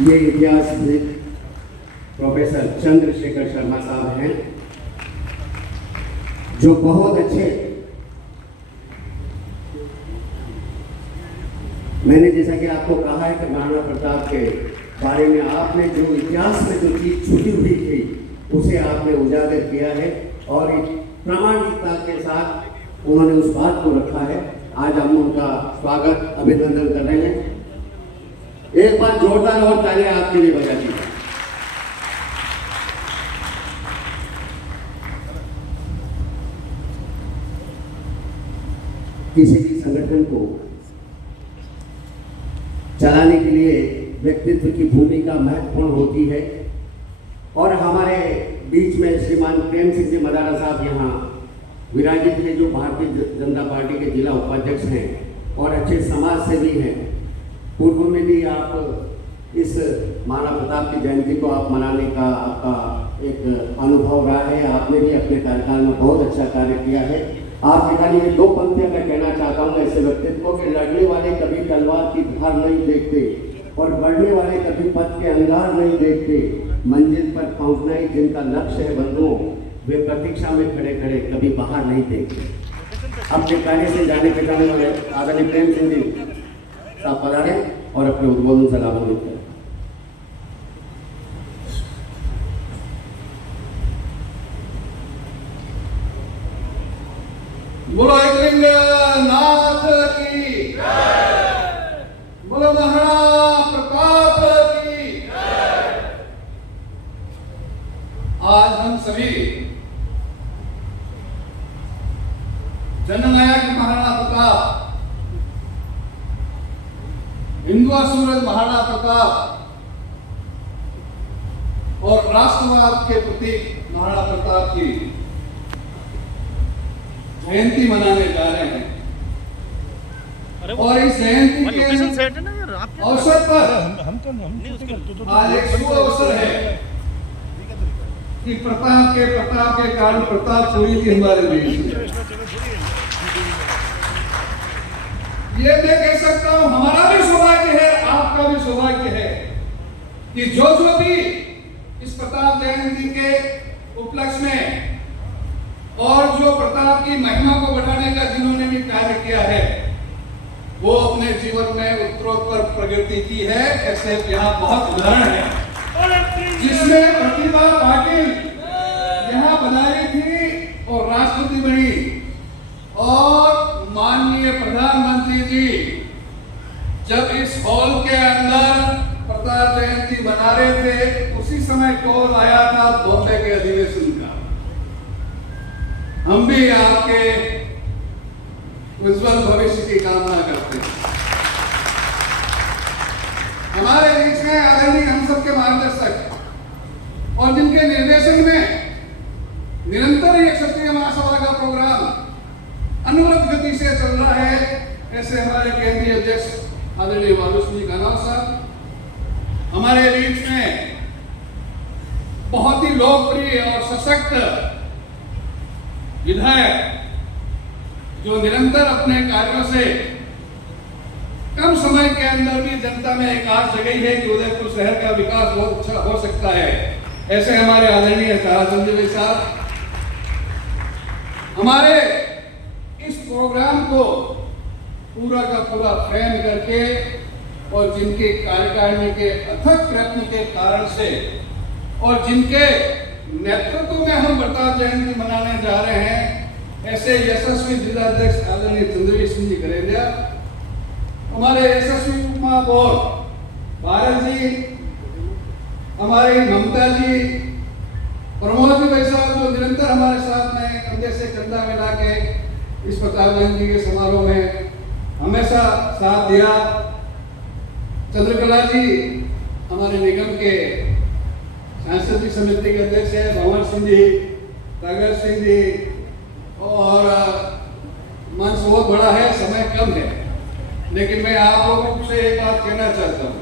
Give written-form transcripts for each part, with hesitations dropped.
ये इतिहासविद प्रोफेसर चंद्रशेखर शर्मा साहब हैं, जो बहुत अच्छे, मैंने जैसा कि आपको कहा है कि महाराणा प्रताप के बारे में आपने जो इतिहास में जो चीज छुपी हुई थी उसे आपने उजागर किया है और प्रामाणिकता के साथ उन्होंने उस बात को रखा है। आज हम उनका स्वागत अभिनंदन कर रहे हैं। एक बार जोरदार और तालियां आपके लिए बजा दी। किसी भी संगठन को चलाने के लिए व्यक्तित्व की भूमिका महत्वपूर्ण होती है और हमारे बीच में श्रीमान प्रेम सिंह जी मदारा साहब यहाँ विराजित हैं, जो भारतीय जनता पार्टी के जिला उपाध्यक्ष हैं और अच्छे समाज सेवी हैं। पूर्व में भी आप इस महाराणा प्रताप की जयंती को आप मनाने का आपका एक अनुभव रहा है। आपने भी अपने कार्यकाल में बहुत अच्छा कार्य किया है। आपके खाली ये दो पंक्तियां मैं कहना चाहता हूँ ऐसे व्यक्तित्व को कि लड़ने वाले कभी तलवार की धार नहीं देखते और बढ़ने वाले कभी पथ के अंगार नहीं देखते। मंजिल पर पहुंचना ही जिनका लक्ष्य है बंधुओं, वे प्रतीक्षा में खड़े खड़े कभी बाहर नहीं देखते। अपने कार्य से जाने के कारण आदरणीय प्रेम सिंह जी साहब पधारे और अपने उद्बोधन से लाभान्वित करें। बोलो एकलिंग नाथ की जय, बोलो महाराणा प्रताप की जय। आज हम सभी जननायक महाराणा प्रताप, हिंदुआ सूरज महाराणा प्रताप और राष्ट्रवाद के प्रतीक महाराणा प्रताप की जयंती मनाने जा रहे हैं। और इस जयंती के अवसर पर आज एक शुभ अवसर है कि प्रताप के कारण प्रताप पूरी थी हमारे देश में। ये मैं कह सकता हूं, हमारा भी सौभाग्य है, आपका भी सौभाग्य है कि जो भी इस प्रताप जयंती के उपलक्ष्य में और जो प्रताप की महिमा को बढ़ाने का जिन्होंने भी कार्य किया है वो अपने जीवन में उत्तरोत्तर प्रगति की है। ऐसे यहाँ बहुत उदाहरण है जिसमें प्रतिभा पाटिल यहाँ बनाई थी और राष्ट्रपति बनी और माननीय प्रधानमंत्री जी जब इस हॉल के अंदर प्रताप जयंती मना रहे थे उसी समय कॉल आया था बॉम्बे के अधिवेशन का। हम भी आपके उज्जवल भविष्य की कामना करते हैं। हमारे बीच में आदरणीय हम सबके मार्गदर्शक और जिनके निर्देशन में निरंतर ये क्षत्रिय महासभा का प्रोग्राम अनवरत गति से चल रहा है, ऐसे हमारे केंद्रीय अध्यक्ष आदरणीय बालूसिंह जी कानाव साहब, हमारे बीच में बहुत ही लोकप्रिय और सशक्त विधायक जो निरंतर अपने कार्यों से कम समय के अंदर भी जनता में एक आस जगई है कि उदयपुर शहर का विकास बहुत अच्छा हो सकता है, ऐसे हमारे आदरणीय ताराचंद जी साहब। हमारे इस प्रोग्राम को पूरा का पूरा फ्रेम करके और जिनके कार्यकारिणी के अथक प्रयत्न के कारण से और जिनके नेतृत्व में हम प्रताप जयंती मनाने जा रहे हैं, ऐसे यशस्वी जिलाध्यक्ष आदरणीय चंद्रवीर सिंह जी करेलिया, हमारे यशस्वी उप महापौर भारत जी, हमारी ममता जी, प्रमोद जी भाई साहब जो निरंतर हमारे साथ में कंधे से कंधा मिला के इस प्रताप जयंती के समारोह में हमेशा साथ दिया, चंद्रकला जी हमारे निगम के सांसदीय समिति के अध्यक्ष है, भंवर सिंह जी, प्रगट सिंह जी, और मंच बहुत बड़ा है, समय कम है, लेकिन मैं आप लोगों से एक बात कहना चाहता हूँ।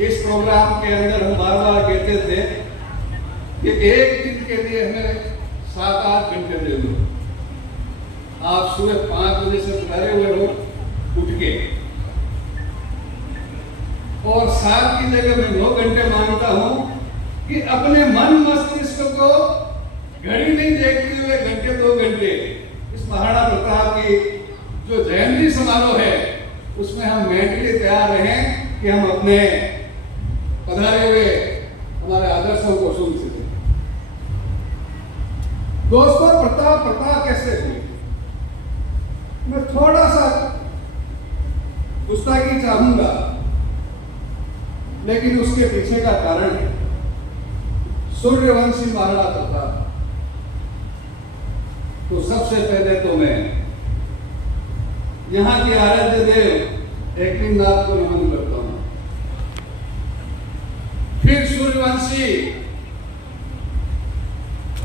इस प्रोग्राम के अंदर हम बार बार कहते थे कि एक दिन के लिए हमें 7-8 घंटे दे दो। आप सुबह 5 बजे से उठे हुए हो, उठ के साल की जगह मैं 9 घंटे मानता हूं कि अपने मन मस्तिष्क को घड़ी नहीं देखते हुए घंटे 2 घंटे इस महाराणा प्रताप की जो जयंती समारोह है उसमें हम मेंटली तैयार रहें कि हम अपने पधारे हुए हमारे आदर्शों को सुन सकें। दोस्तों, प्रताप कैसे हुई? मैं थोड़ा सा गुस्ताखी चाहूंगा, लेकिन उसके पीछे का कारण है सूर्यवंशी महाराणा प्रताप। तो सबसे पहले तो मैं यहाँ के आराध्य देव एकनाथ को नमन करता हूं, फिर सूर्यवंशी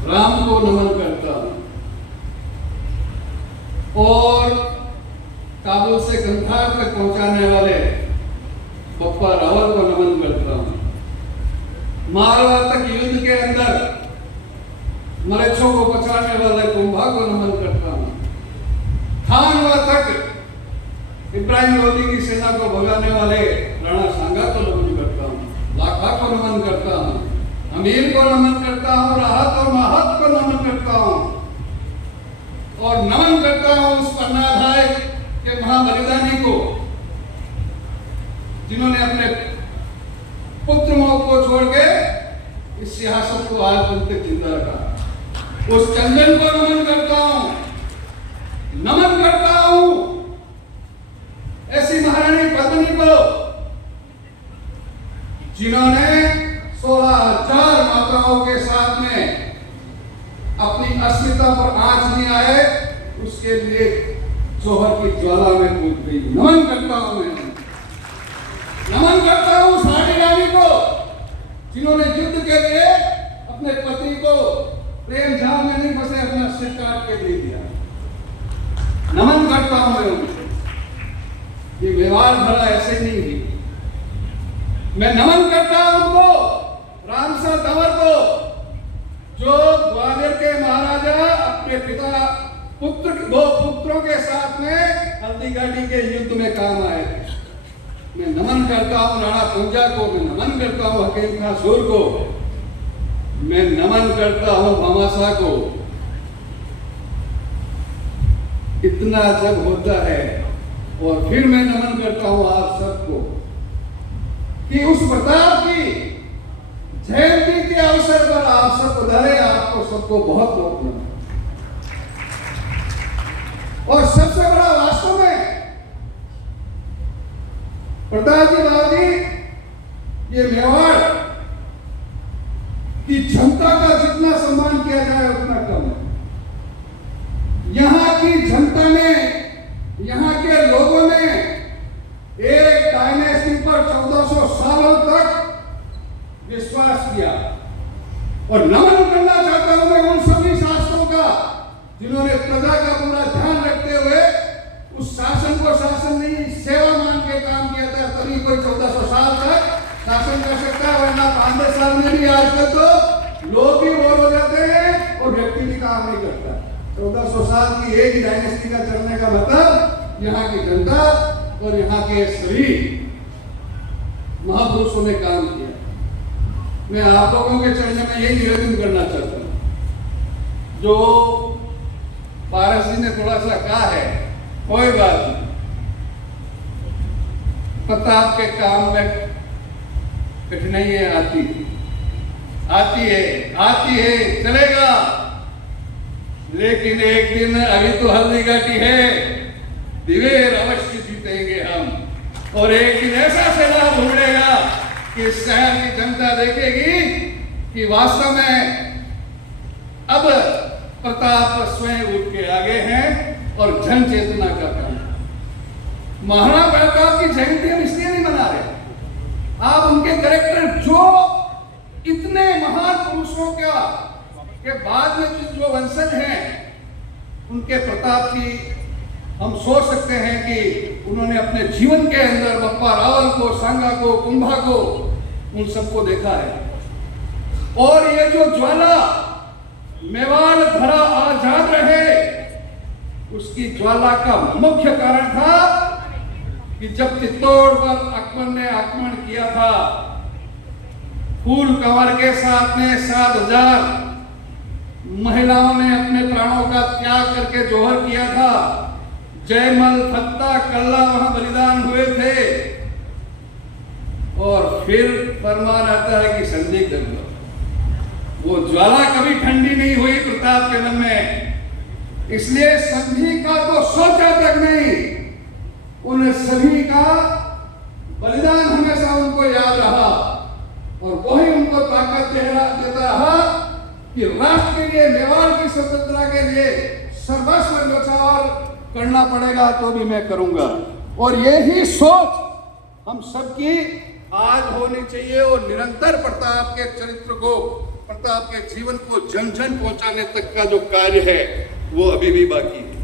राम को नमन करता हूं, और काबुल से गंधार तक पहुंचाने वाले बप्पा रावल को नमन करता हूं, मारवा तक युद्ध के अंदर मलेच्छों को बचाने वाले कुंभा को नमन करता हूं, खानवा तक इब्राहिम लोदी की सेना को भगाने वाले राणा सांगा को नमन करता हूं, लाखा को नमन करता हूं, अमीर को नमन करता हूं, राहत और माहत को नमन करता हूं, और नमन करता हूं उस पन्नाधाय के महाबलिदानी को जिन्होंने अपने पुत्रों को छोड़ के इस सिंहासन को आज तक जिंदा रखा। उस चंदन को नमन करता हूं, नमन करता हूं ऐसी महारानी पद्मिनी को जिन्होंने 16,000 माताओं के साथ में अपनी अस्मिता पर आंच नहीं आए उसके लिए जोहर की ज्वाला में कूद गई। नमन करता हूं मैं, नमन करता हूं साड़ी रानी को जिन्होंने युद्ध के लिए अपने पति को प्रेम झाल में नहीं फंसे अपना सिर काट के दे दिया। नमन करता हूं मैं उनको। ये व्यवहार भला ऐसे नहीं है। मैं नमन करता हूं उनको रामसा तंवर को जो ग्वालियर के महाराजा अपने पिता पुत्र 2 पुत्रों के साथ में हल्दीघाटी के युद्ध में काम आए थे। मैं नमन करता हूं राणा पूंजा को, मैं नमन करता हूं हकीम खां सूर को, मैं नमन करता हूं भामाशाह को। इतना जब होता है और फिर मैं नमन करता हूं आप सबको कि उस प्रताप की जयंती के अवसर पर आप सब पधारे। आपको सबको बहुत बहुत नमन। और सबसे बड़ा वास्तव में प्रताप जी बाबू जी, ये मेवाड़ की जनता का जितना सम्मान किया जाए उतना कम है। यहां की जनता ने, यहां के लोगों ने एक डायनेस्टी पर 1400 सालों तक विश्वास किया। और नमन करना चाहता हूं मैं उन सभी शासकों का जिन्होंने प्रजा का पूरा ध्यान रखते हुए उस शासन को शासन नहीं सेवा मान के काम किया था। तभी कोई 1400 साल तक शासन कर सकता है, वरना 5 साल में भी आजकल तो लोग ही बोर हो जाते हैं और व्यक्ति भी काम नहीं करता। 1400 साल की एक ही डायनेस्टी का चलने का मतलब यहाँ की जनता और यहाँ के सभी महापुरुषों ने काम किया। मैं आप लोगों के चरणों में यही निवेदन करना चाहता हूं। जो पारस जी ने थोड़ा सा कहा है, कोई बात नहीं, प्रताप के काम में कठिनाइयां आती है, चलेगा। लेकिन एक दिन, अभी तो हल्दीघाटी है, दिवेर अवश्य जीतेंगे हम। और एक दिन ऐसा सैलाब उमड़ेगा कि शहर की जनता देखेगी कि वास्तव में अब प्रताप स्वयं उठ के आगे हैं और जन चेतना का काम। महाराणा प्रताप की जयंती हम इसलिए नहीं मना रहे, आप उनके कैरेक्टर जो इतने महान पुरुषों का के बाद में जो वंशज हैं उनके प्रताप की हम सोच सकते हैं कि उन्होंने अपने जीवन के अंदर बप्पा रावल को, सांगा को, कुंभा को, उन सबको देखा है। और ये जो ज्वाला मेवाड़ धरा आजाद रहे, उसकी ज्वाला का मुख्य कारण था कि जब चित्तौड़ पर अकबर ने आक्रमण किया था, फूल कंवर के साथ में 7,000 महिलाओं ने अपने प्राणों का त्याग करके जोहर किया था। जयमल, फत्ता, कल्ला वहां बलिदान हुए थे। और फिर फरमान आता है कि संदिग्ध वो ज्वाला कभी ठंडी नहीं हुई प्रताप के मन में, इसलिए संधि का तो सोचा तक नहीं। उन सभी का बलिदान हमेशा उनको याद रहा और वही उनको ताकत देता रहा कि राष्ट्र के लिए, मेवाड़ की स्वतंत्रता के लिए सर्वस्व न्यौछावर करना पड़ेगा तो भी मैं करूंगा। और यही सोच हम सबकी आज होनी चाहिए और निरंतर प्रताप के चरित्र को, प्रताप के जीवन को जन जन पहुंचाने तक का जो कार्य है वो अभी भी बाकी है।